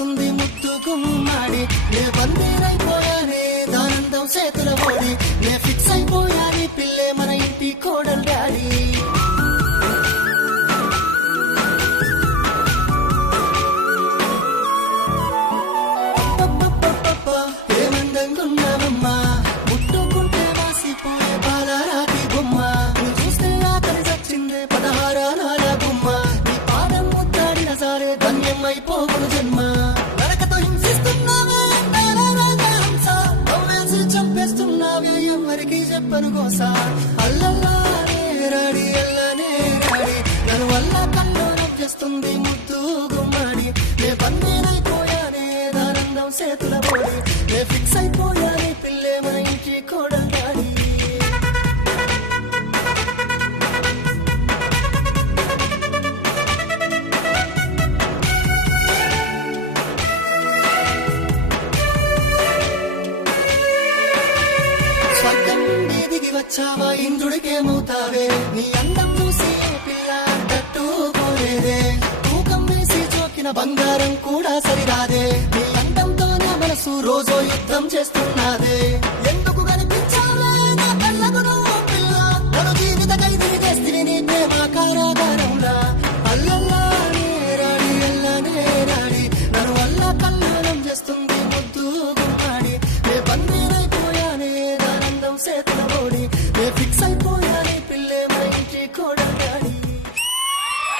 చేస్తుంది ముద్దు గుమ్మాడి నే బందీనైపోయానే దానందం చేతుల ఓడి నే ఫిక్స్ అయిపోయాని పిల్లే మన ఇంటి కోడలు డాడీ ఏమందంగున్నావమ్మా ముట్టుకుంటే వాసిపోయే బాలరాతి బొమ్మ నువ్వు చూస్తే ఆకలి చచ్చిందే 16 నాల గుమ్మ నీ పాదం ముద్దాడిన సారే ధన్యం అయిపోవును జన్మ నరకతో హింసిస్తున్నావే హంస నవ్వేసి చంపేస్తున్నావే ఎవరికి చెప్పను గోసా అల్లల్లానే రాడి అల్లనే రాడి నన్ను వల్ల కళ్ళు నవ్వేస్తుంది ముద్దు గుమ్మాడి నే బందీనైపోయానే దానందం చేతుల పోడి నే ఫిక్స్ అయిపోయానే పిల్లే మన ఇంటి కోడలు డాడీ స్వర్గం నుండి దిగి వచ్చావా ఇంద్రుడికేమవుతావే నీ అందం చూసి పిల్ల తట్టుకోలేదే తూకం వేసి చోకిన బంగారం కూడా సరిరాదే నీ అందంతో నా మనసు రోజో యుద్ధం చేస్తున్నాదే